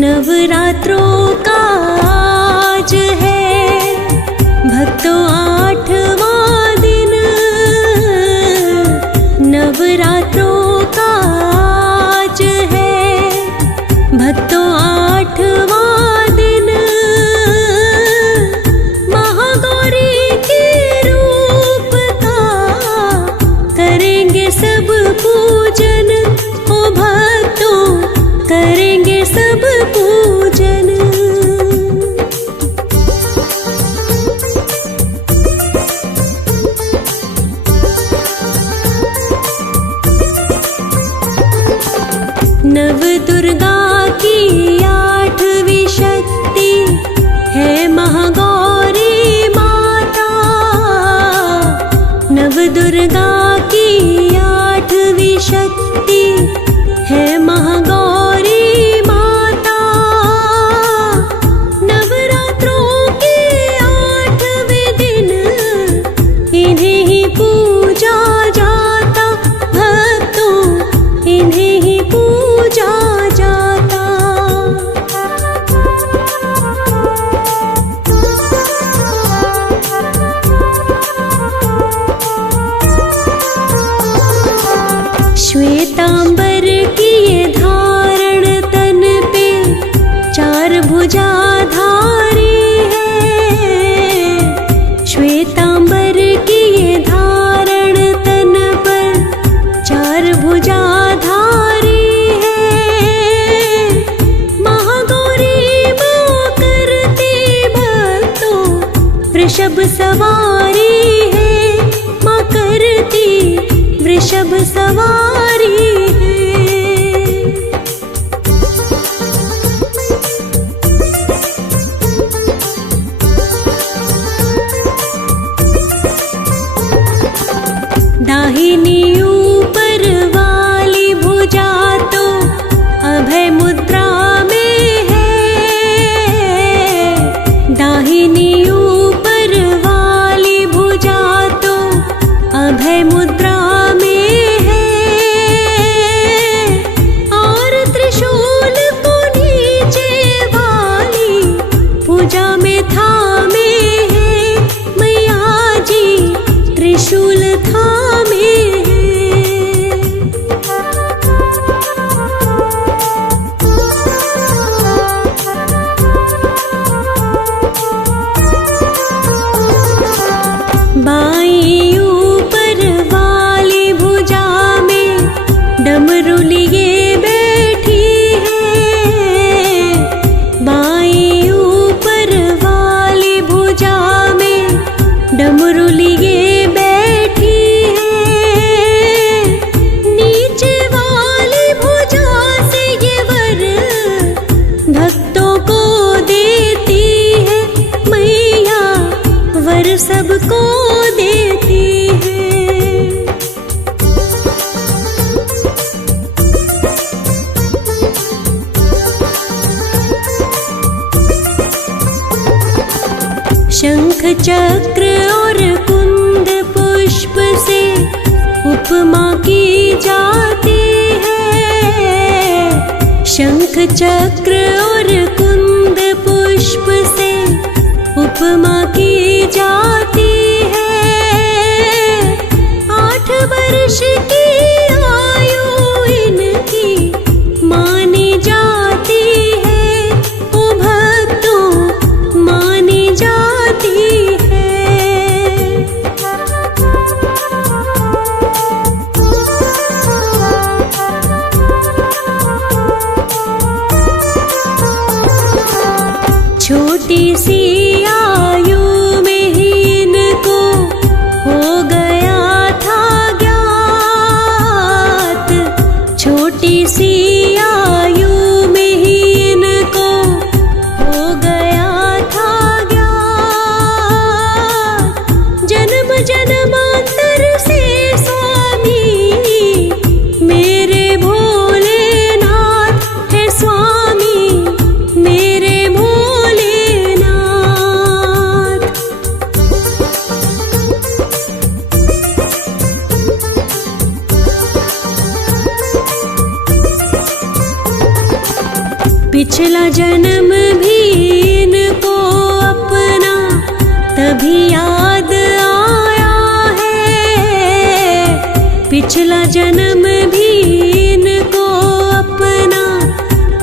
नवरात्रों का आज है भक्तों 8वां दिन। नवरात्रों का आज है भक्तों 8वां दिन। महागौरी के रूप का करेंगे सब पूजन। ओ भक्तों करेंगे सब पूजन। नव दुर्गा की 8वीं शक्ति है महागौरी माता। नव दुर्गा की 8वीं शक्ति है महागौरी माता। नवरात्रों के 8वें दिन इन्हें ही पूजा जाता। भक्तों इन्हें ही पूजा जाता। श्वेतांबर की ये धारण तन पे 4 भुजाधारी है। श्वेतांबर की ये धारण तन पर 4 भुजाधारी है। महागौरी मां करती भक्तों वृषभ सवारी है। मां करती वृषभ सवारी है। दाहिनी ऊपर वाली भुजा तो अभय मुद्रा में है। दाहिनी ऊपर वाली भुजा तो अभय मुद्रा में है। और त्रिशूल को नीचे वाली भुजा में थामे है। मैया जी त्रिशूल थामे है। बाईं ऊपर वाली भुजा में डमरू लिए बैठी है। बाईं ऊपर वाली भुजा में डमरू लिए बैठी है। नीचे वाली भुजा से ये वर भक्तों को देती है। मैया वर सबको देती है। शंख चक्र और कुंद पुष्प से उपमा की जाती है। शंख चक्र और कुंद पुष्प से उपमा की जाती है। 8 वर्ष की आयु इनकी मानी जाती है। ओ भक्तों मानी जाती है। छोटी सी आयु में ही इनको हो गया था ज्ञान। पिछला जन्म भी इनको अपना तभी याद आया है। पिछला जन्म भी इनको अपना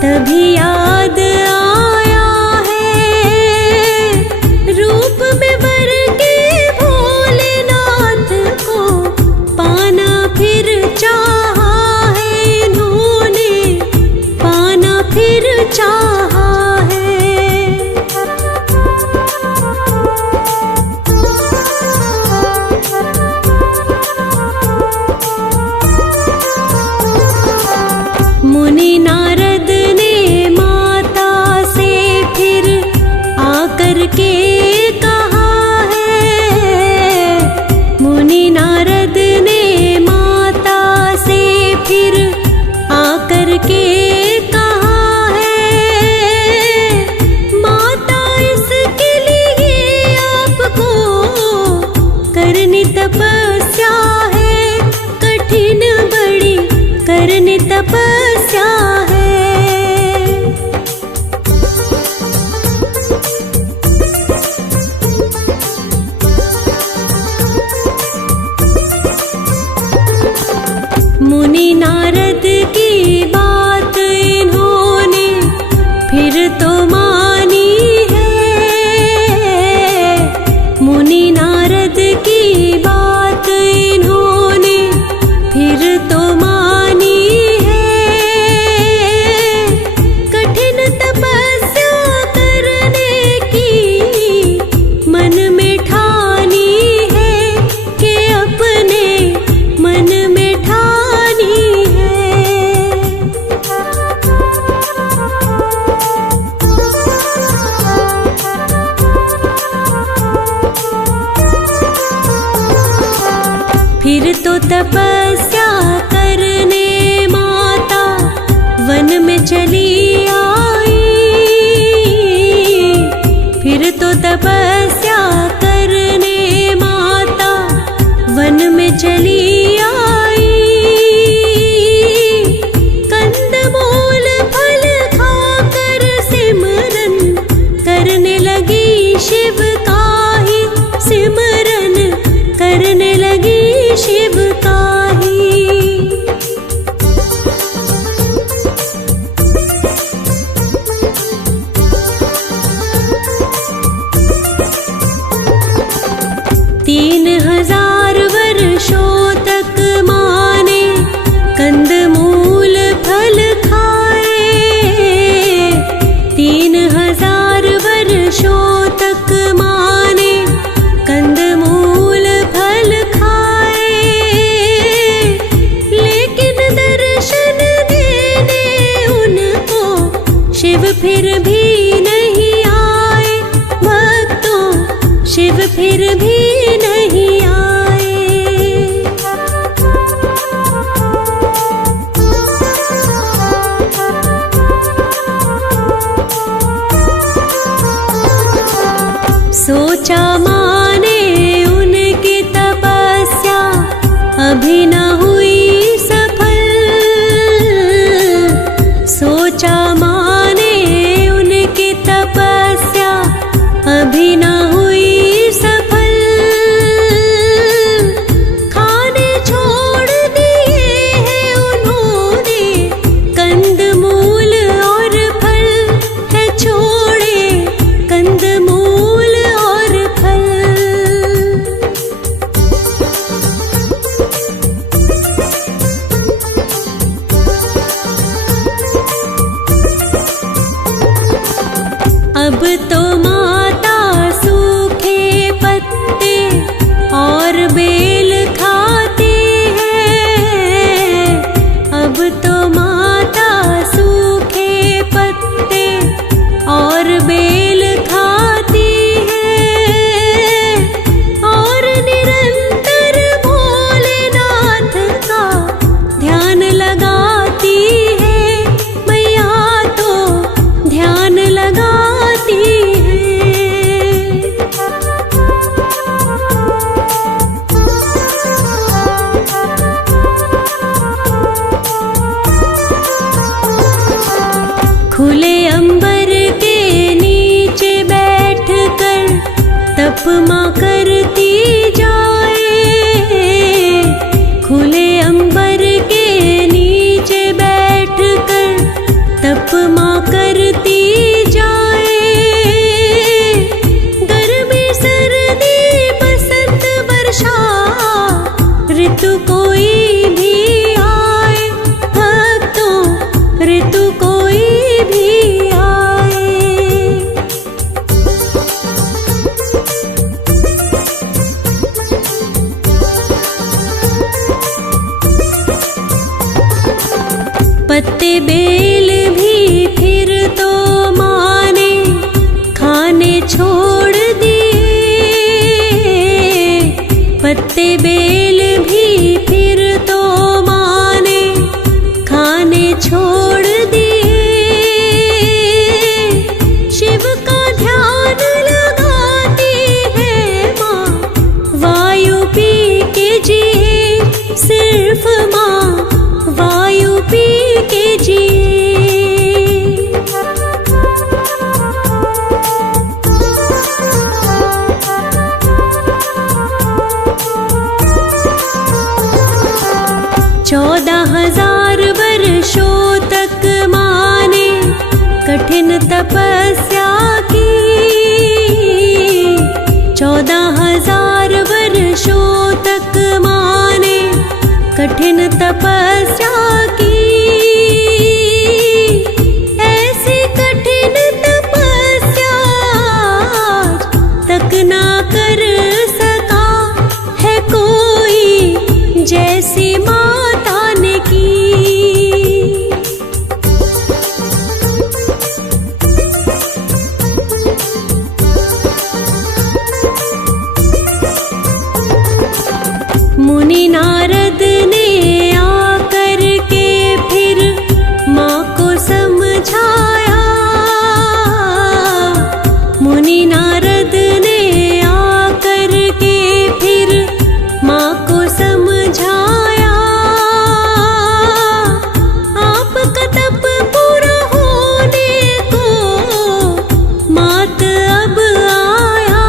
तभी याद आया है। रूप में वर के भोलेनाथ को पाना फिर चाहा है इन्होंने, पाना फिर चाहा है। मुनि नारद ने माता से फिर आकर के कहा है। मुनि नारद ने माता से फिर आकर के कहा है। माता इसके लिए आपको करनी तपस्या है, कठिन बड़ी करनी तपस्या है। मुनि नारद की बात इन्होंने फिर तो मानी है। मुनि नारद की बात इन्होंने फिर तो मानी है। कठिन तपस्या करने की मन में ठानी है, कि अपने मन में ठानी है। फिर तो तपस्या करने माता वन में चली आई। फिर तो तपस्या करने माता वन में चली आई। कंदमूल फल खाकर सिमरन करने लगी शिव का ही, सिमरन करने लगी शिव का ही। तीन 1000 वर्षों तक माने कंदमूल फल खाए। 3000 वर्षों तक माने कंदमूल फल खाए। लेकिन दर्शन देने उनको शिव फिर भी नहीं आए। भक्तों शिव फिर भी नहीं आए। सोचा माने उनकी तपस्या अभी न हुई सफल। सोचा माने उनकी तपस्या अभी न हुई सफल। पत्ते बेल भी फिर तो माने खाने छोड़ दिए। पत्ते बेल भी फिर तो माने खाने छोड़ दिए। शिव का ध्यान लगाती है माँ, वायु पी के जिए। सिर्फ माँ वायु पी के जिए। चौदह हजार वर्षों तक माने कठिन तपस्या की। 14,000 वर्षों तक माने कठिन तपस्या की। ऐसी कठिन तपस्या तक ना कर सका है कोई, जैसी माता ने की। मुनि नारद ने आकर के फिर माँ को समझाया। मुनि नारद ने आकर के फिर माँ को समझाया। आपका तप पूरा होने को मात अब आया,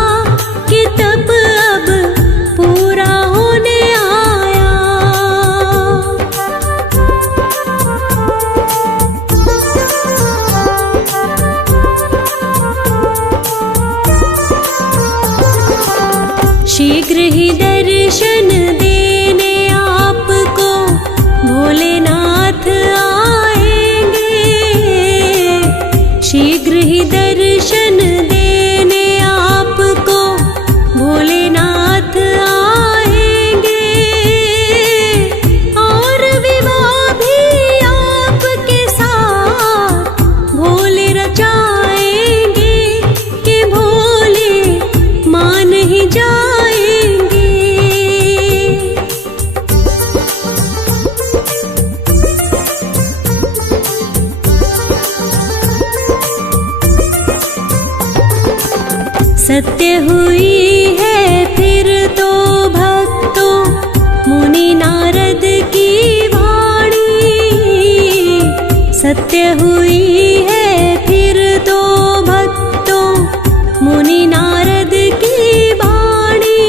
कि तप अब पूरा होने आया। शीघ्र ही दर्शन देने आपको भोलेनाथ आएंगे। शीघ्र ही दर्शन देने आपको भोलेनाथ आएंगे। और विवाह भी आपके साथ भोले रचाएंगे, कि भोले मान ही जाएंगे। सत्य हुई है फिर तो भक्तों मुनि नारद की वाणी। सत्य हुई है फिर तो भक्तों मुनि नारद की वाणी।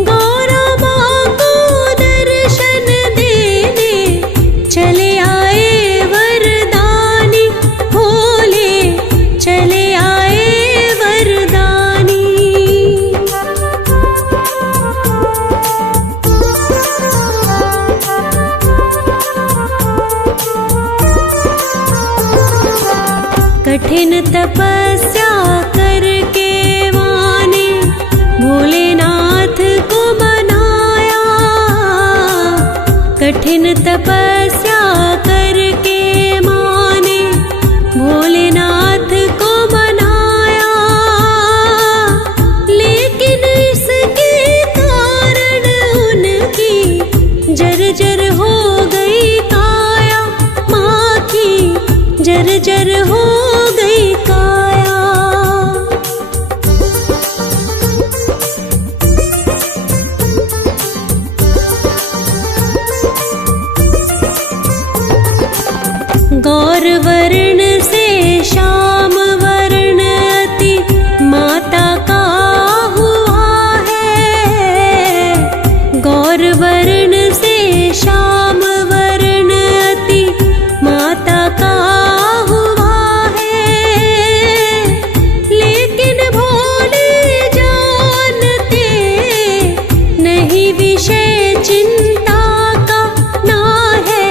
गौरा माँ को दर्शन देने चले आए वरदानी। भोले चले आए वरदानी। कठिन तपस्या करके माने भोलेनाथ को मनाया। कठिन तपस्या करके माने भोलेनाथ को मनाया। लेकिन इसके कारण उनकी जर्जर हो गई काया। माँ की जर्जर हो गई काया। गौर वर्ण से श्याम वर्ण अति माता का हुआ है। गौर वर्ण से श्याम वर्ण अति माता का हुआ है। लेकिन भोले जानते नहीं विषय चिंता का, ना है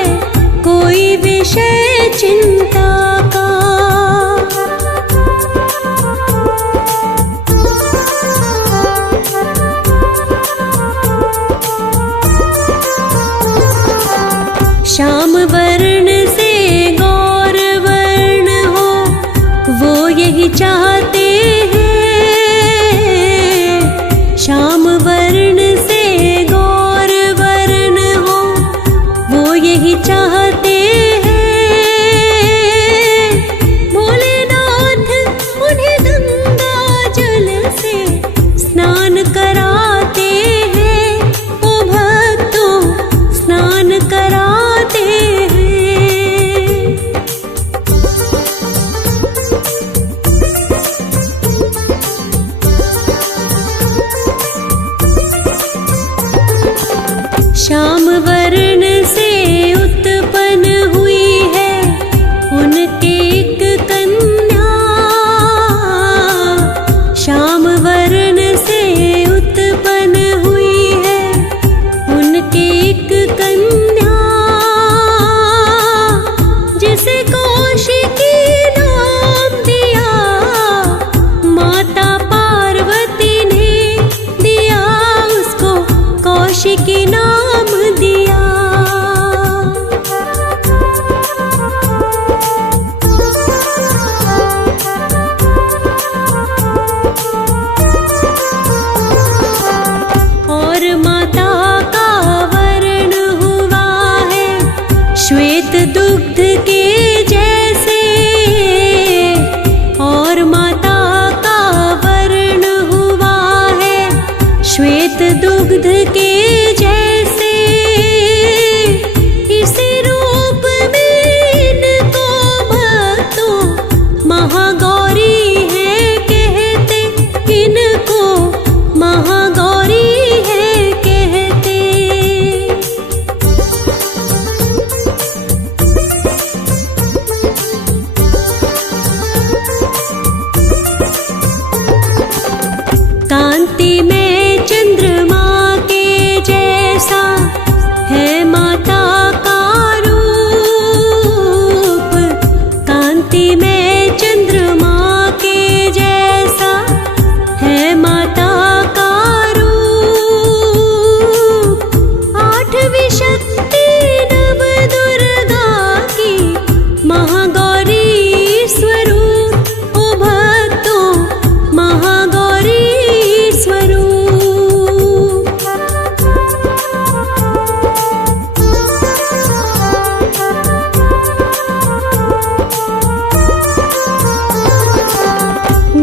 कोई विषय चिंता का। ही चाहते भोलेनाथ उन्हें गंगा जल से स्नान कराते हैं। ओ भक्तों स्नान कराते हैं। श्याम वर्ण से उत्पन्न हुई है उनके एक कन्या। श्याम वर्ण से उत्पन्न हुई है उनके एक कन्या, जिसे कौशिकी नाम दिया माता पार्वती ने दिया, उसको कौशिकी नाम दिया। और माता का वर्ण हुआ है श्वेत दुग्ध के जैसे। और माता का वर्ण हुआ है श्वेत दुग्ध के जैसे। इसी रूप में इनको भक्तों महागौरी है कहते, इनको महागौरी है कहते। कांति में चंद्रमा के जैसा है माता का रूप। कांति में चंद्रमा के जैसा है माता का रूप। आठवीं शक्ति नव दुर्गा की महागौरी स्वरूप। ओ भक्तों महागौरी स्वरूप।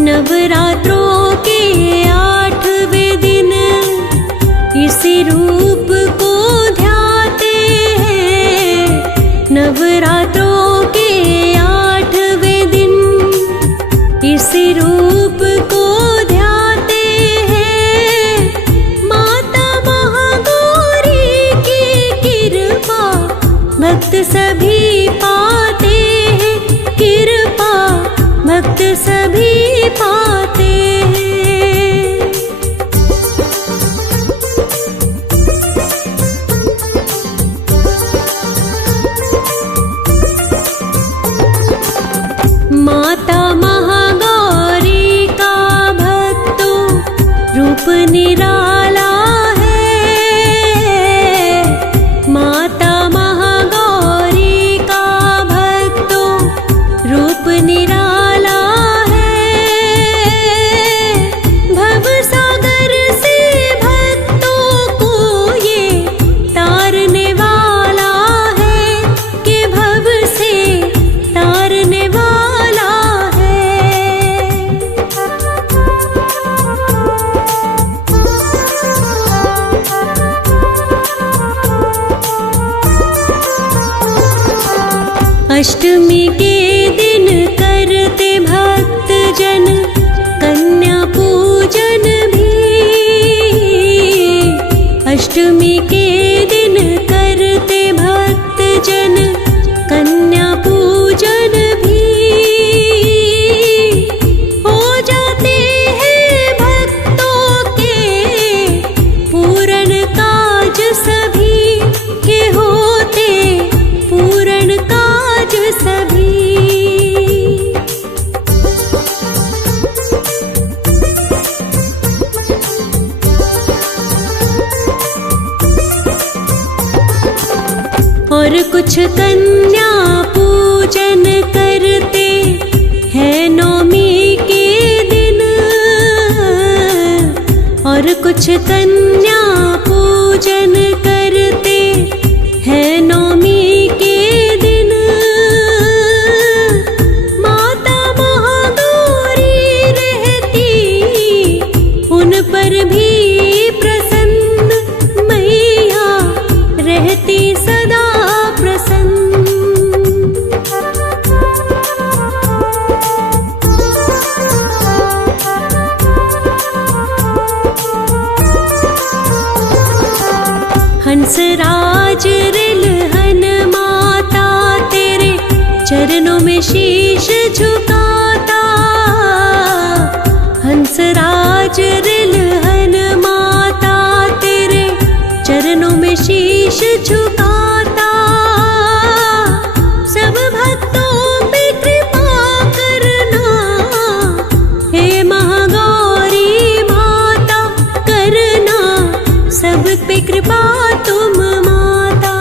नवरात्रों के 8वें दिन इसी रूप को ध्याते हैं। नवरात्रों के 8वें दिन इसी रूप को ध्याते हैं। माता महागौरी की कृपा भक्त सभी पाते हैं। कृपा भक्त सभी पाते हैं। माता महागौरी का भक्तों रूप निराला है। माता महागौरी का भक्तों रूप निराला है। भवसागर से भक्तों को ये तारने वाला है कि भव से तारने वाला है। अष्टमी के दिन करते भक्त जन कन्या पूजन भी। अष्टमी के दिन करते भक्त जन कन्या पूजन भी। हो जाते हैं भक्तों के पूर्ण काज सभी के होते पूर्ण काज सभी। और कुछ कन्या पूजन करते हैं नौमी के दिन। और कुछ कन्या पूजन करते हैं नौमी शीश झुकाता, हंसराज रिलहन माता तेरे चरणों में शीश झुकाता। सब भक्तों पे कृपा करना, हे महागौरी माता करना सब पे कृपा तुम माता।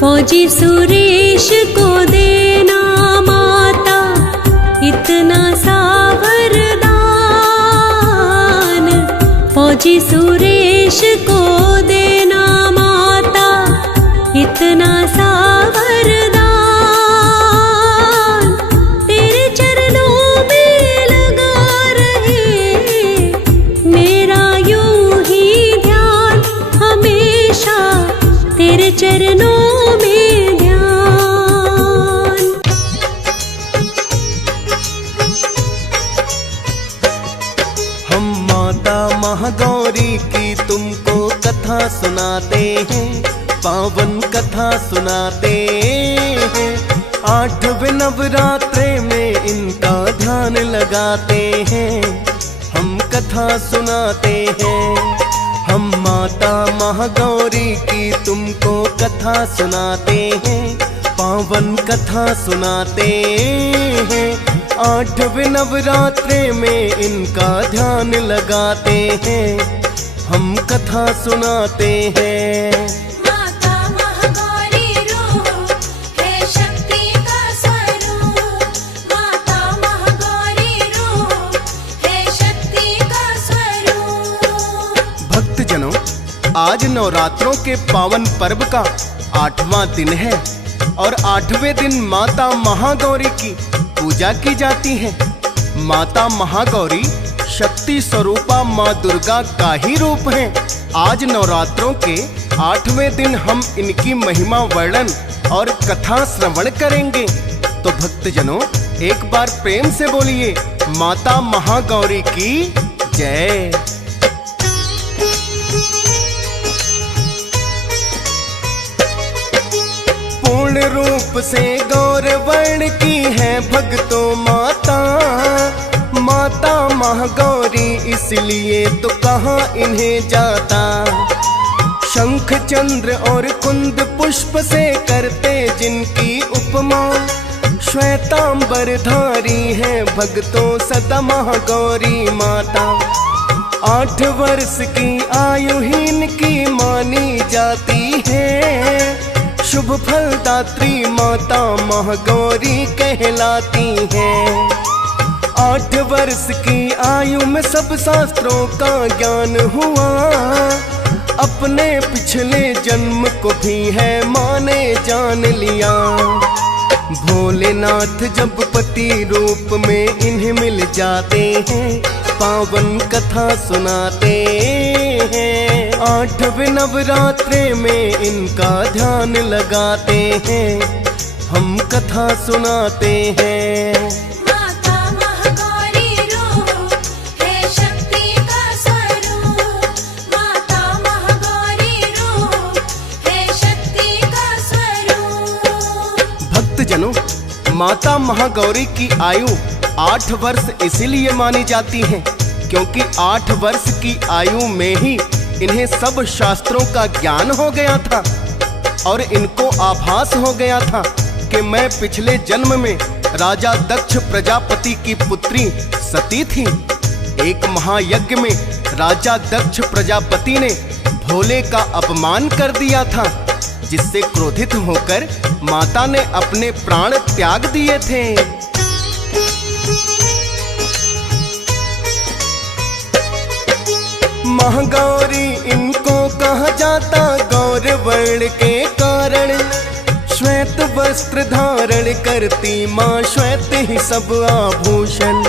फौजी सुरेश को देना माता इतना सा वरदान, फौजी सुरेश को देना माता इतना सा वरदान। तेरे चरणों में लगा रहे मेरा यूं ही ध्यान, हमेशा तेरे चरणों में ध्यान। हम माता महागौरी की तुमको कथा सुनाते हैं, पावन कथा सुनाते हैं। 8वें नवरात्रे में इनका ध्यान लगाते हैं, हम कथा सुनाते हैं। हम माता महागौरी की तुमको कथा सुनाते हैं, पावन कथा सुनाते हैं। 8वें नवरात्रे में इनका ध्यान लगाते हैं, हम कथा सुनाते हैं। माता महागौरी रूप है शक्ति का स्वरूप, माता महागौरी रूप है शक्ति का स्वरूप। भक्तजनों, आज नवरात्रों के पावन पर्व का 8वां दिन है और 8वें दिन माता महागौरी की पूजा की जाती है। माता महागौरी शक्ति स्वरूपा माँ दुर्गा का ही रूप है। आज नवरात्रों के 8वें दिन हम इनकी महिमा वर्णन और कथा श्रवण करेंगे। तो भक्तजनों, एक बार प्रेम से बोलिए माता महागौरी की जय। पूर्ण रूप से गौर वर्ण की है भक्तों माता, माता महागौरी इसलिए तो कहा इन्हें जाता। शंख चंद्र और कुंद पुष्प से करते जिनकी उपमा, श्वेतांबर धारी है भक्तों सदा महागौरी माता। 8 वर्ष की आयु ही इनकी मानी जाती है, शुभ फलदात्री माता महागौरी कहलाती हैं। 8 वर्ष की आयु में सब शास्त्रों का ज्ञान हुआ, अपने पिछले जन्म को भी है माने जान लिया। भोलेनाथ जब पति रूप में इन्हें मिल जाते हैं, पावन कथा सुनाते हैं। 8वें नवरात्रे में इनका ध्यान लगाते हैं, हम कथा सुनाते हैं। माता महागौरी रूप है शक्ति का स्वरूप, माता महागौरी रूप है शक्ति का स्वरूप। भक्तजनों, माता महागौरी की आयु 8 वर्ष इसीलिए मानी जाती है क्योंकि 8 वर्ष की आयु में ही इन्हें सब शास्त्रों का ज्ञान हो गया था और इनको आभास हो गया था कि मैं पिछले जन्म में राजा दक्ष प्रजापति की पुत्री सती थी। एक महायज्ञ में राजा दक्ष प्रजापति ने भोले का अपमान कर दिया था, जिससे क्रोधित होकर माता ने अपने प्राण त्याग दिए थे। महागौरी इनको कहा जाता गौर वर्ण के कारण, श्वेत वस्त्र धारण करती माँ श्वेत ही सब आभूषण।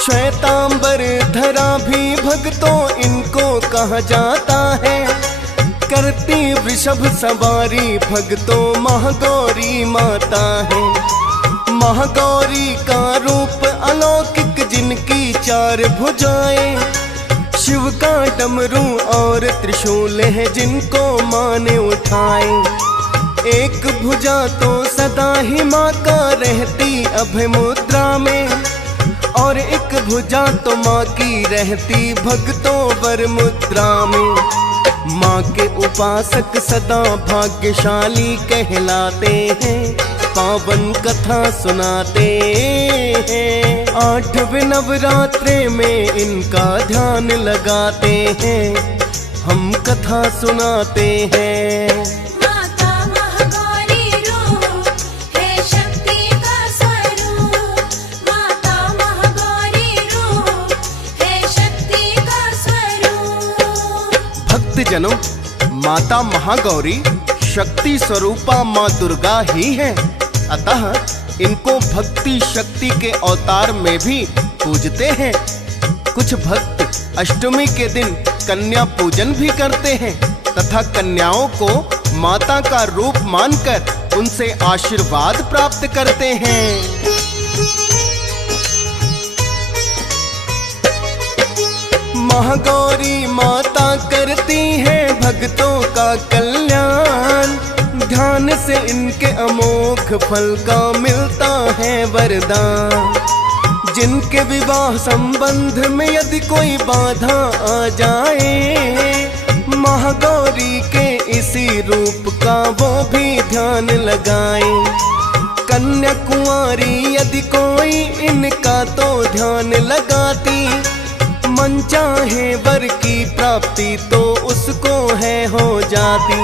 श्वेतांबर धरा भी भक्तों इनको कहा जाता है, करती वृषभ सवारी भक्तों महागौरी माता है। महागौरी का रूप अलौकिक जिनकी 4 भुजाएं, शिव का डमरू और त्रिशूल है जिनको माँ ने उठाए। एक भुजा तो सदा ही माँ का रहती अभय मुद्रा में, और एक भुजा तो माँ की रहती भक्तों वर मुद्रा में। माँ के उपासक सदा भाग्यशाली कहलाते हैं, पावन कथा सुनाते हैं। 8वें नवरात्रे में इनका ध्यान लगाते हैं, हम कथा सुनाते हैं। माता महागौरी रूप है शक्ति का स्वरूप। माता महागौरी रूप है शक्ति का स्वरूप। भक्तजनों, माता महागौरी शक्ति स्वरूपा माँ दुर्गा ही है, अतः इनको भक्ति शक्ति के अवतार में भी पूजते हैं। कुछ भक्त अष्टमी के दिन कन्या पूजन भी करते हैं तथा कन्याओं को माता का रूप मानकर उनसे आशीर्वाद प्राप्त करते हैं। महागौरी माता करती है भक्तों का कल्याण, ध्यान से इनके अमोघ फल का मिलता है वरदान। जिनके विवाह संबंध में यदि कोई बाधा आ जाए, महागौरी के इसी रूप का वो भी ध्यान लगाए। कन्या कुंवारी यदि कोई इनका तो ध्यान लगाती, मन चाहे वर की प्राप्ति तो उसको है हो जाती।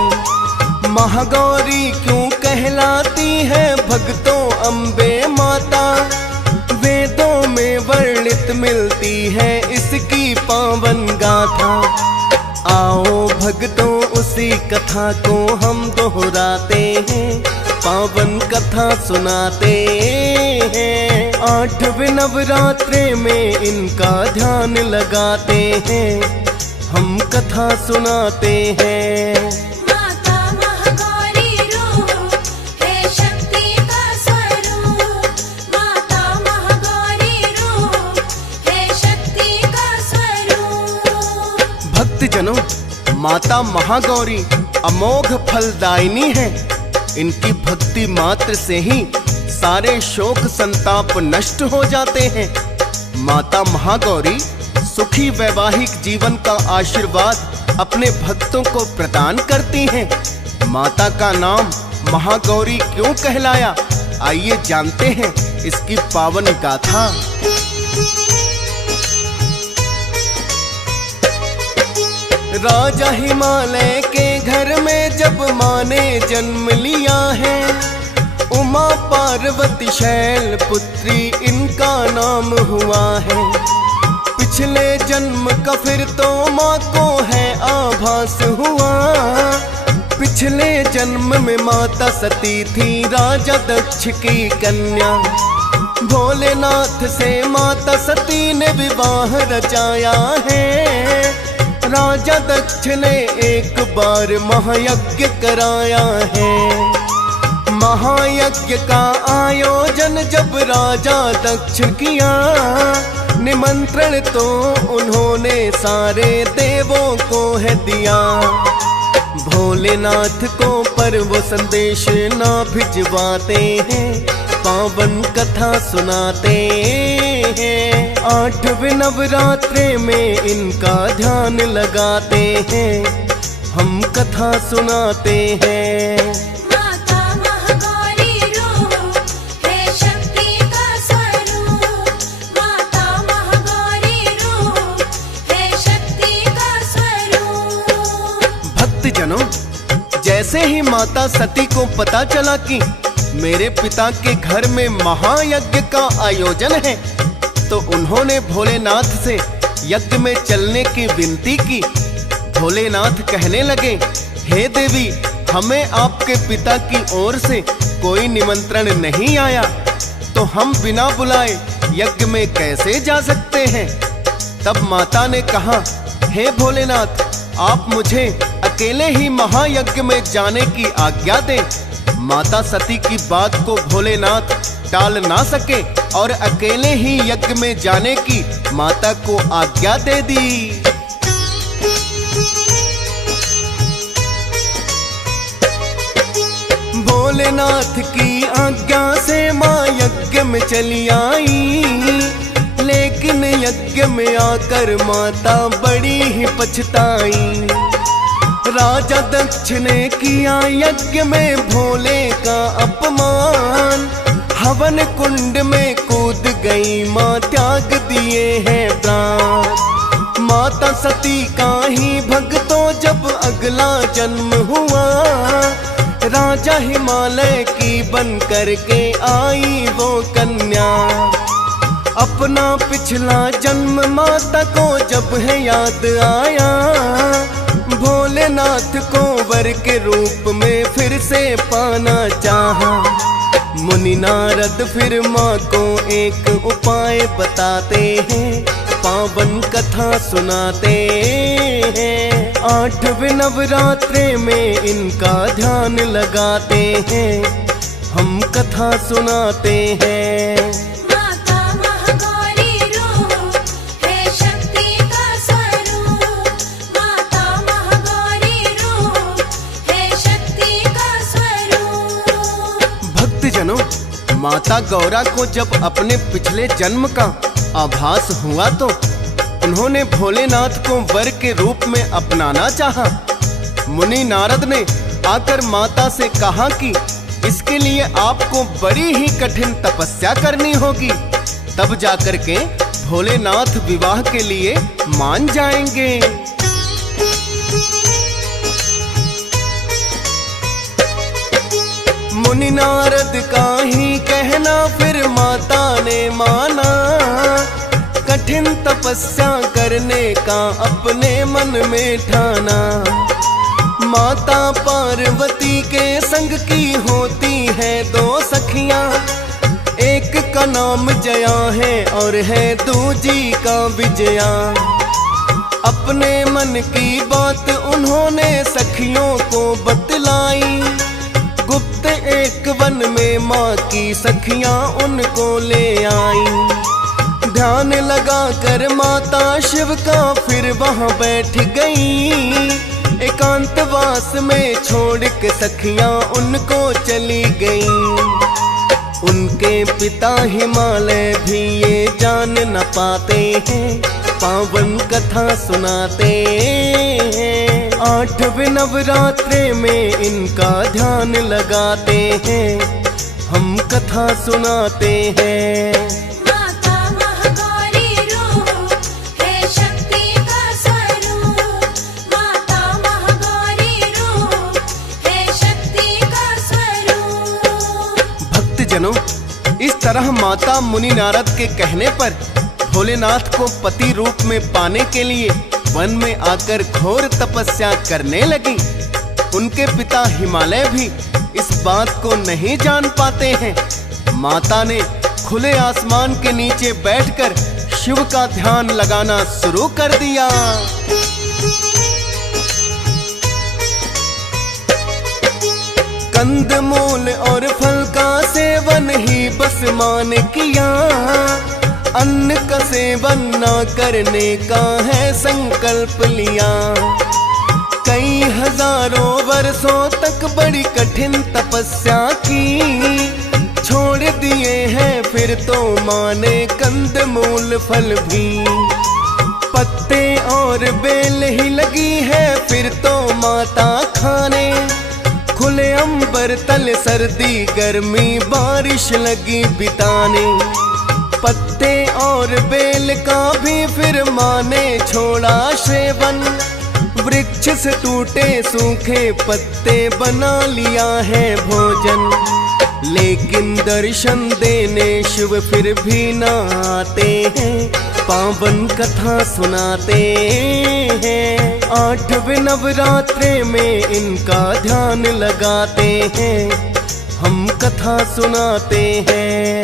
महागौरी क्यों कहलाती है भक्तों अम्बे माता, वेदों में वर्णित मिलती है इसकी पावन गाथा। आओ भक्तों उसी कथा को हम दोहराते हैं, पावन कथा सुनाते हैं। 8वें नवरात्रे में इनका ध्यान लगाते हैं, हम कथा सुनाते हैं। माता महागौरी रूप है शक्ति का स्वरूप। माता महागौरी रूप है शक्ति का स्वरूप। भक्तजनों, माता महागौरी अमोघ फलदायिनी है। इनकी भक्ति मात्र से ही सारे शोक संताप नष्ट हो जाते हैं। माता महागौरी सुखी वैवाहिक जीवन का आशीर्वाद अपने भक्तों को प्रदान करती हैं। माता का नाम महागौरी क्यों कहलाया, आइए जानते हैं इसकी पावन गाथा। राजा हिमालय के घर में जब माँ ने जन्म लिया है, उमा पार्वती शैल पुत्री इनका नाम हुआ है। पिछले जन्म का फिर तो माँ को है आभास हुआ, पिछले जन्म में माता सती थी राजा दक्ष की कन्या। भोलेनाथ से माता सती ने विवाह रचाया है, राजा दक्ष ने एक बार महायज्ञ कराया है। महायज्ञ का आयोजन जब राजा दक्ष किया, निमंत्रण तो उन्होंने सारे देवों को है दिया। भोलेनाथ को पर वो संदेश ना भिजवाते हैं, पावन कथा सुनाते हैं। 8वें नवरात्रे में इनका ध्यान लगाते हैं, हम कथा सुनाते हैं। माता महागौरी रूप है शक्ति का स्वरूप। माता महागौरी रूप है शक्ति का स्वरूप। भक्तजनों, जैसे ही माता सती को पता चला कि मेरे पिता के घर में महायज्ञ का आयोजन है, तो उन्होंने भोलेनाथ से यज्ञ में चलने की विनती की। भोलेनाथ कहने लगे, हे देवी, हमें आपके पिता की ओर से कोई निमंत्रण नहीं आया, तो हम बिना बुलाए यज्ञ में कैसे जा सकते हैं। तब माता ने कहा, हे भोलेनाथ, आप मुझे अकेले ही महायज्ञ में जाने की आज्ञा दें। माता सती की बात को भोलेनाथ टाल ना सके और अकेले ही यज्ञ में जाने की माता को आज्ञा दे दी। भोलेनाथ की आज्ञा से माँ यज्ञ में चली आई, लेकिन यज्ञ में आकर माता बड़ी ही पछताई। राजा दक्ष ने किया यज्ञ में भोले का अपमान, हवन कुंड में कूद गई माँ, त्याग दिए हैं प्राण। माता सती का ही भक्तों जब अगला जन्म हुआ, राजा हिमालय की बन करके आई वो कन्या। अपना पिछला जन्म माता को जब है याद आया, भोलेनाथ को वर के रूप में फिर से पाना चाहा। मुनि नारद फिर माँ को एक उपाय बताते हैं, पावन कथा सुनाते हैं। 8वें नवरात्रे में इनका ध्यान लगाते हैं, हम कथा सुनाते हैं। माता महागौरी रूप है शक्ति का स्वरूप, माता महागौरी रूप है शक्ति का स्वरूप। भक्तजनों, माता गौरा को जब अपने पिछले जन्म का आभास हुआ तो उन्होंने भोलेनाथ को वर के रूप में अपनाना चाहा। मुनि नारद ने आकर माता से कहा कि इसके लिए आपको बड़ी ही कठिन तपस्या करनी होगी, तब जाकर के भोलेनाथ विवाह के लिए मान जाएंगे। मुनि नारद का ही कहना फिर माता ने माना, कठिन तपस्या करने का अपने मन में ठाना। माता पार्वती के संग की होती है 2 सखियां, एक का नाम जया है और है दूजी का विजया। अपने मन की बात उन्होंने सखियों को बतलाई, गुप्त एक वन में माँ की सखियां उनको ले आई। ध्यान लगा कर माता शिव का फिर वहां बैठ गई, एकांतवास में छोड़ के सखियां उनको चली गई। उनके पिता हिमालय भी ये जान न पाते हैं, पावन कथा सुनाते हैं। 8वें नवरात्रे में इनका ध्यान लगाते हैं, हम कथा सुनाते हैं। माता महागौरी रूप है शक्ति का स्वरूप, माता महागौरी रूप है शक्ति का स्वरूप। भक्तजनों, इस तरह माता मुनि नारद के कहने पर भोलेनाथ को पति रूप में पाने के लिए वन में आकर घोर तपस्या करने लगी। उनके पिता हिमालय भी इस बात को नहीं जान पाते हैं। माता ने खुले आसमान के नीचे बैठकर शिव का ध्यान लगाना शुरू कर दिया। कंदमूल और फल का सेवन ही बस मान किया, अन्न का सेवन न करने का है संकल्प लिया। कई हजारों वर्षों तक बड़ी कठिन तपस्या की, छोड़ दिए हैं फिर तो माने कंदमूल फल भी। पत्ते और बेल ही लगी है फिर तो माता खाने, खुले अंबर तले सर्दी गर्मी बारिश लगी बिताने। पत्ते और बेल का भी फिर माने छोड़ा सेवन, वृक्ष से टूटे सूखे पत्ते बना लिया है भोजन। लेकिन दर्शन देने शिव फिर भी न आते हैं, पावन कथा सुनाते हैं। 8वें नवरात्रे में इनका ध्यान लगाते हैं, हम कथा सुनाते हैं।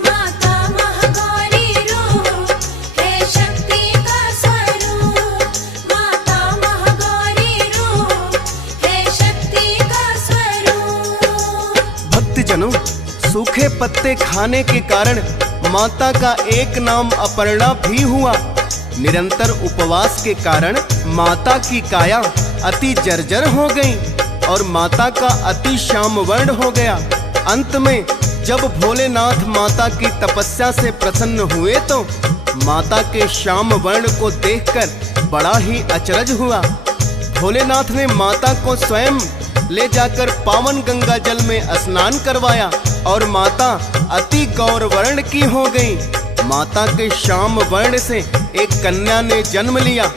माता महागौरी रूप है शक्ति का स्वरूप, माता महागौरी रूप है शक्ति का स्वरूप। भक्तजनों, सूखे पत्ते खाने के कारण माता का एक नाम अपर्णा भी हुआ। निरंतर उपवास के कारण माता की काया अति जर्जर हो गई। और माता का अति श्याम वर्ण हो गया। अंत में जब भोलेनाथ माता की तपस्या से प्रसन्न हुए तो माता के श्याम वर्ण को देखकर बड़ा ही अचरज हुआ। भोलेनाथ ने माता को स्वयं ले जाकर पावन गंगा जल में स्नान करवाया और माता अति गौर वर्ण की हो गई। माता के श्याम वर्ण से एक कन्या ने जन्म लिया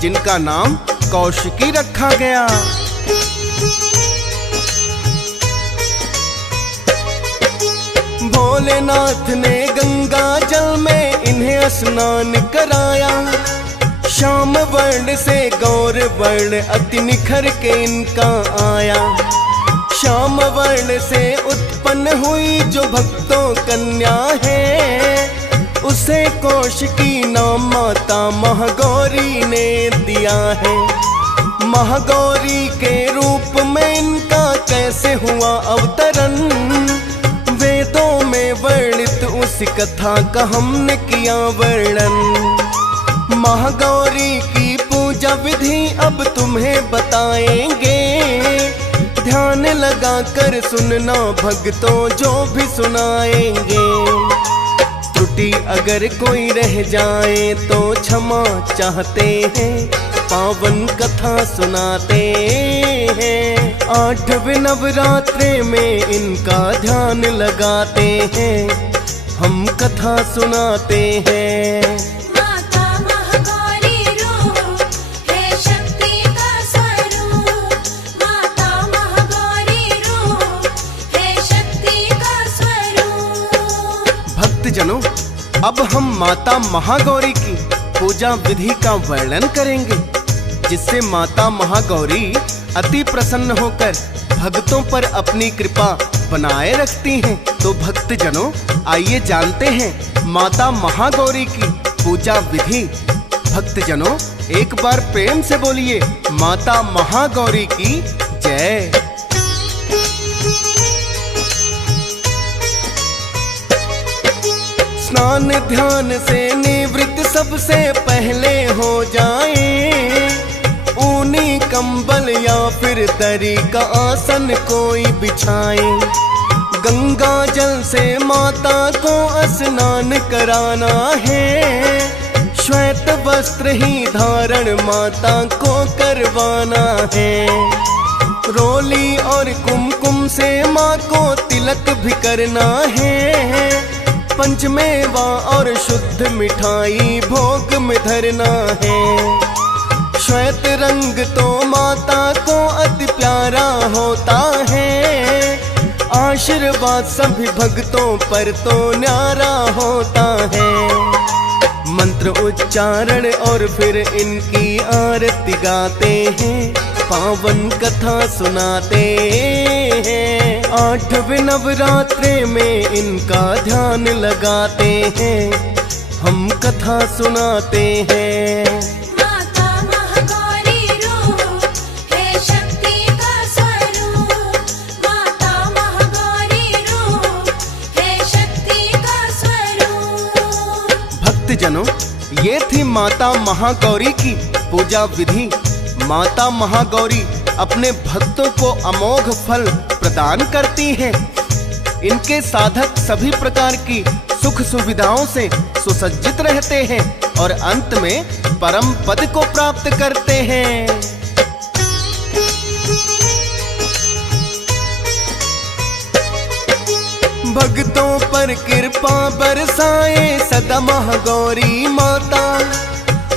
जिनका नाम कौशिकी रखा गया। भोलेनाथ ने गंगा जल में इन्हें स्नान कराया। श्याम वर्ण से गौर वर्ण अति निखर के इनका आया। श्याम वर्ण से उत्पन्न हुई जो भक्तों कन्या है, उसे कौशिकी नाम माता महागौरी ने दिया है। महागौरी के रूप में इनका कैसे हुआ अवतरण, वेदों में वर्णित उस कथा का हमने किया वर्णन। महागौरी की पूजा विधि अब तुम्हें बताएंगे, ध्यान लगाकर सुनना भक्तों जो भी सुनाएंगे। त्रुटि अगर कोई रह जाए तो क्षमा चाहते हैं, पावन कथा सुनाते हैं। 8वें नवरात्रे में इनका ध्यान लगाते हैं, हम कथा सुनाते हैं। माता महागौरी रूप है शक्ति का स्वरूप। माता महागौरी रूप है शक्ति का स्वरूप। भक्तजनों, अब हम माता महागौरी की पूजा विधि का वर्णन करेंगे, जिससे माता महागौरी अति प्रसन्न होकर भक्तों पर अपनी कृपा बनाए रखती हैं। तो भक्तजनों, आइए जानते हैं माता महागौरी की पूजा विधि। भक्तजनों, एक बार प्रेम से बोलिए माता महागौरी की जय। स्नान ध्यान से निवृत्त सबसे पहले हो जाए, ऊनी कंबल या फिर दरी का आसन कोई बिछाए। गंगा जल से माता को स्नान कराना है, श्वेत वस्त्र ही धारण माता को करवाना है। रोली और कुमकुम से माँ को तिलक भी करना है, पंचमेवा और शुद्ध मिठाई भोग में धरना है। श्वेत रंग तो माता को अति प्यारा होता है, आशीर्वाद सभी भक्तों पर तो न्यारा होता है। मंत्र उच्चारण और फिर इनकी आरती गाते हैं, पावन कथा सुनाते हैं। 8वें नवरात्रे में इनका ध्यान लगाते हैं, हम कथा सुनाते हैं। माता महागौरी रूप है शक्ति का स्वरूप। माता महागौरी रूप है शक्ति का स्वरूप। भक्तजनों, ये थी माता महागौरी की पूजा विधि। माता महागौरी अपने भक्तों को अमोघ फल प्रदान करती हैं। इनके साधक सभी प्रकार की सुख सुविधाओं से सुसज्जित रहते हैं और अंत में परम पद को प्राप्त करते हैं। भक्तों पर कृपा बरसाए सदा महागौरी माता,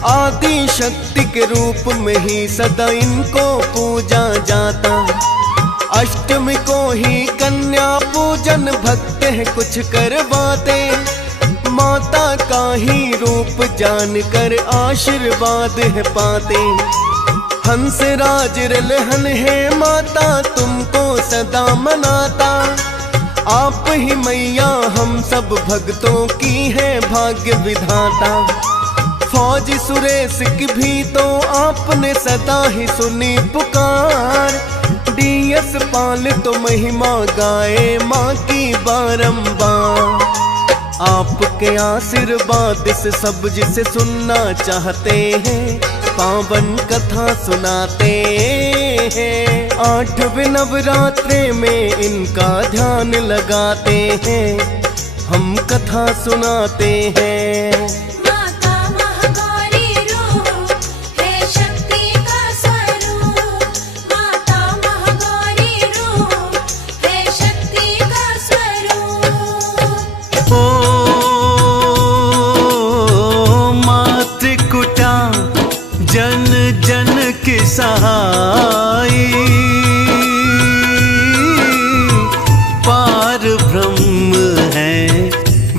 आदि शक्ति के रूप में ही सदा इनको पूजा जाता। अष्टमी को ही कन्या पूजन भक्त है कुछ करवाते, माता का ही रूप जानकर आशीर्वाद है पाते। हंस राज रलहन है माता तुमको सदा मनाता, आप ही मैया हम सब भक्तों की है भाग्य विधाता। फौज सुरेश की भी तो आपने सदा ही सुनी पुकार, डीएस पाल तो महिमा गाए माँ की बारंबार। आपके आशीर्वाद से सब जिसे सुनना चाहते हैं, पावन कथा सुनाते हैं। 8वें नवरात्रे में इनका ध्यान लगाते हैं, हम कथा सुनाते हैं। माता महागौरी रूप है शक्ति का स्वरूप। माता महागौरी रूप है शक्ति का स्वरूप। ओ मातृकुटा जन जन की सहाई, पार ब्रह्म है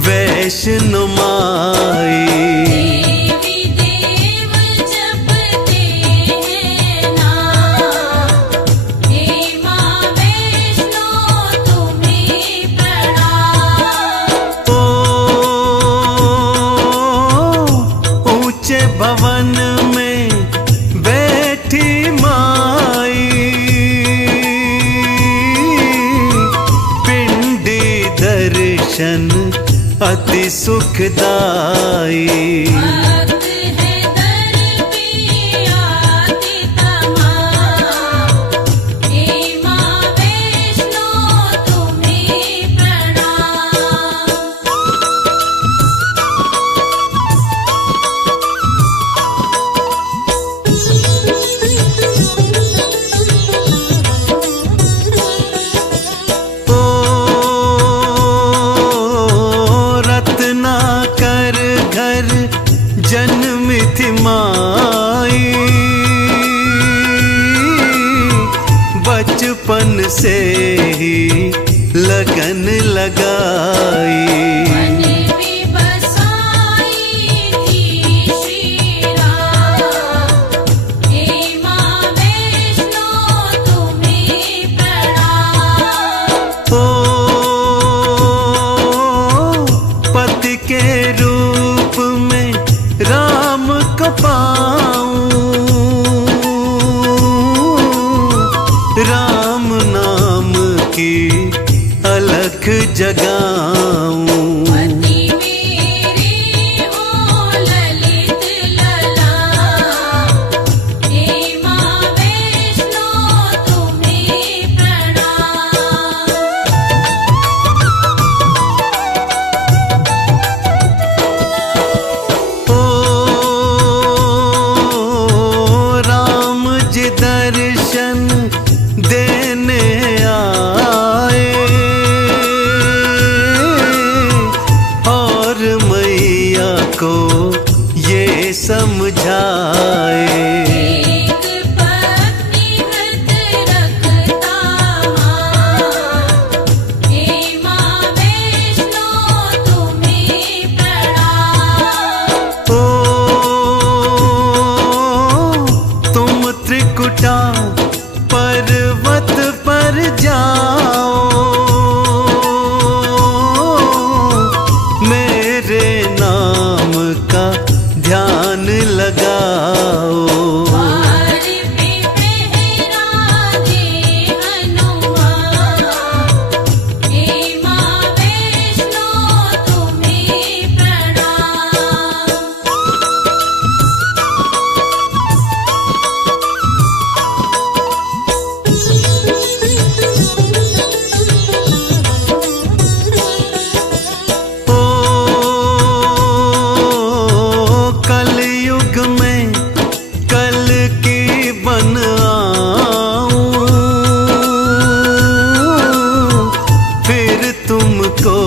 वैष्णो माई। देवी देव जपते हैं नाम, हे माँ वैष्णो तुम्हें प्रणाम। ओ ऊंचे भवन में बैठी माई, पिंडी दर्शन अति सुखदाई। भक्त है दर पे आते तमाम, हे माँ वैष्णो तुम्हें प्रणाम। ओ रत्नाकर घर जन्मी थी माई, बचपन से ही लगन लगाई। मन में बसाई थी श्री राम, हे माँ वैष्णो तुम्हें प्रणाम। ओ पति के रूप में राम को पाऊं, राम नाम की अलख जगाऊं। पति मेरे हो ललित लला, हे माँ वैष्णो तुम्हें प्रणाम। ओ राम जी दर्शन देने आए, और मैया को ये समझाए। एक पत्नी व्रत रखता माँ, हे माँ वैष्णो तुम्हें प्रणाम। ओ तुम त्रिकुटा पर्वत पर जाओ, मेरे नाम का ध्यान लगाओ। द्वार पे पहरा दे हनुमान, हे माँ वैष्णो तुम्हें प्रणाम। ओ कलयुग में कल की बन आऊं, फिर तुमको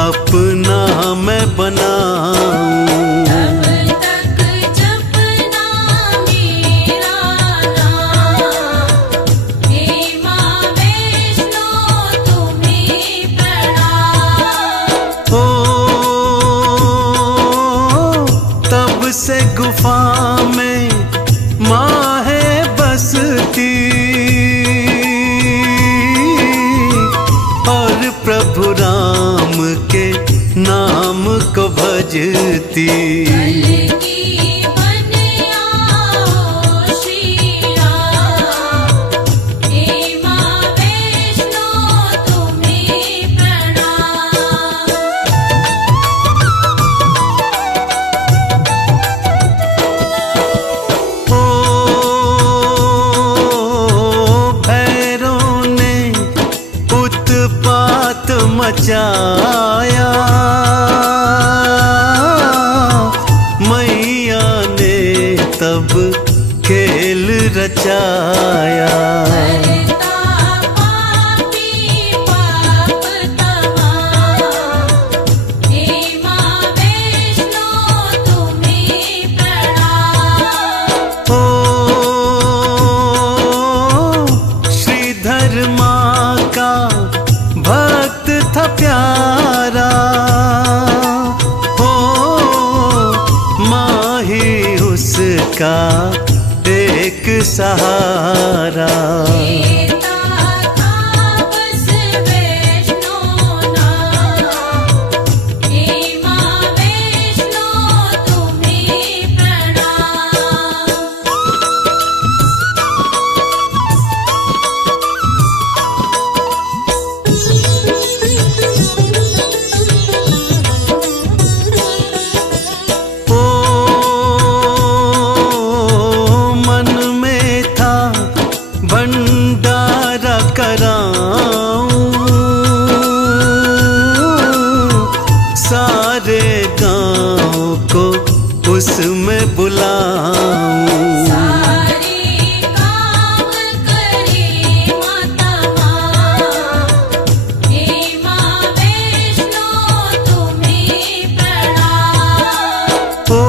अपना मैं बनाऊं। तब तक जपना मेरा नाम, हे माँ वैष्णो तुम्हें प्रणाम। ओ तब से गुफा में माँ है बसती, और प्रभु राम के नाम को भजती। कल की बन आओ श्री राम, हे माँ वैष्णो तुम्हें प्रणाम। बचाया, मैया ने तब खेल रचाया। करता पापी पाप तमाम, हे माँ वैष्णो तुम्हें प्रणाम। ओ श्रीधर माँ का भक्त था प्यारा, हो माँ ही उसका एक सहारा। देता था बस वैष्णो नाम, हे माँ वैष्णो तुम्हें प्रणाम। ओ मन में था भंडारा कराऊं, सारे गांव को उसमें बुलाऊं। सारे काम करे माता माँ, हे माँ वैष्णो तुम्हें प्रणाम। ओ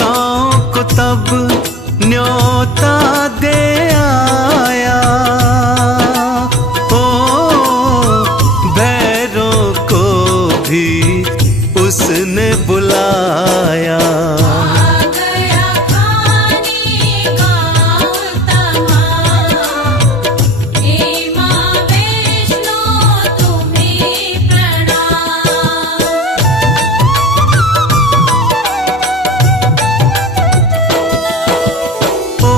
गांव को तब न्योता दे आया, ओ भैरों को भी उसने बुलाया। आ गया खाने गाँव तमाम, हे माँ वैष्णो तुम्हें प्रणाम। ओ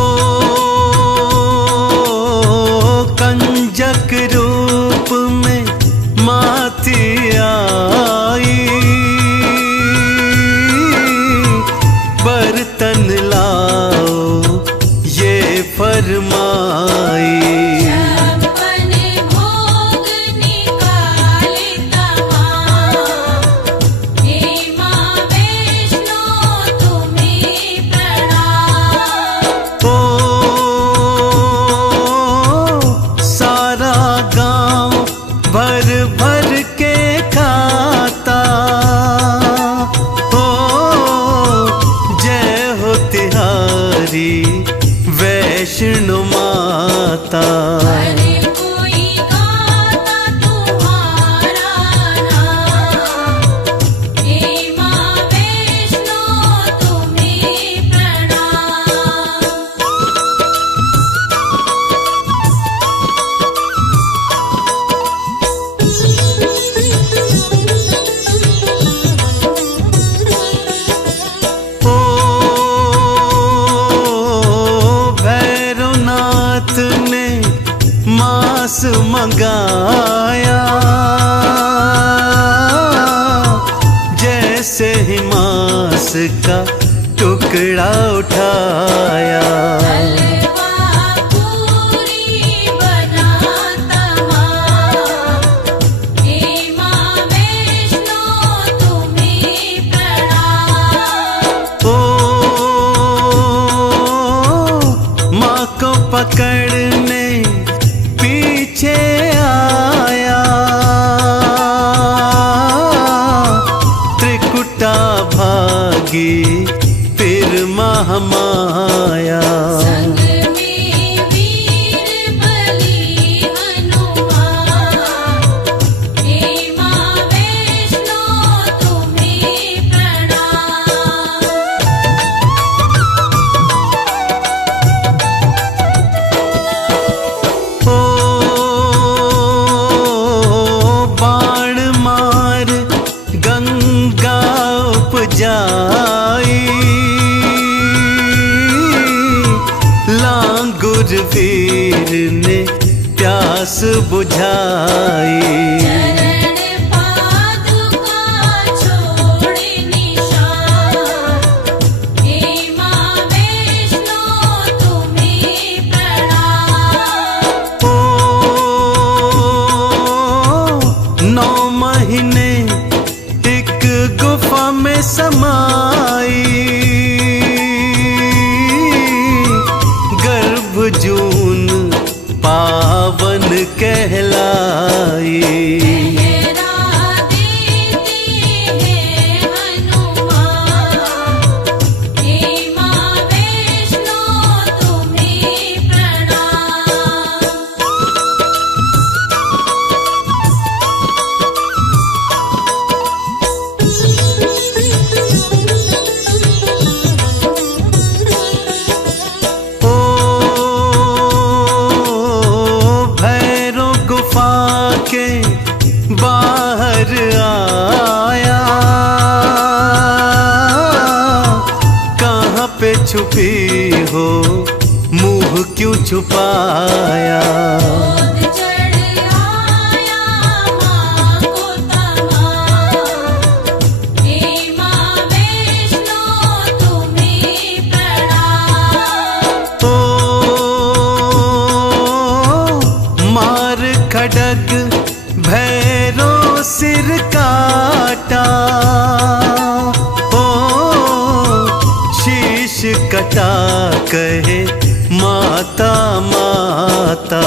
कंजक रूप में माती आई, बर्तन लाओ ये फरमाई। छप्पन भोग निकाले तमाम, हे माँ वैष्णो तुम्हें प्रणाम। ओ सारा गांव भर भर के खाता, ओ जय हो तिहारी वैष्णो माता। हर कोई गाता तुम्हारा नाम, हे माँ वैष्णो तुम्हें प्रणाम। ओ भैरवनाथ ने मांस मंगाया, जैसे ही मांस का टुकड़ा उठाया। हलवा पूरी बनाता माँ, हे माँ वैष्णो तुम्हें प्रणाम। ओ माँ को पकड़ने पीछे आया, त्रिकुटा भागी फिर महामाया। संग में वीर बलि हनुमान, हे माँ वैष्णो तुम्हें प्रणाम। ओ बाण मार गंगा उपजाई, लांगुर वीर ने प्यास बुझाई। चरण पादुका छोड़े निशान, हे माँ वैष्णो तुम्हें प्रणाम। ओ मोहिने एक गुफा में समाई, गर्भ जून पावन कहलाई। लहरा देती है हनुमान, हे माँ वैष्णो तुम्हें प्रणाम। ओ भैरो गुफा के बाहर आया, कहाँ पे छुपी हो मुंह क्यों छुपाया। क्रोध चढ़ आया माँ को तमाम, हे माँ वैष्णो तुम्हें प्रणाम। ओ मार खड़ग भैरो सिर काटा, ओ शीश कटा कहे माता माता।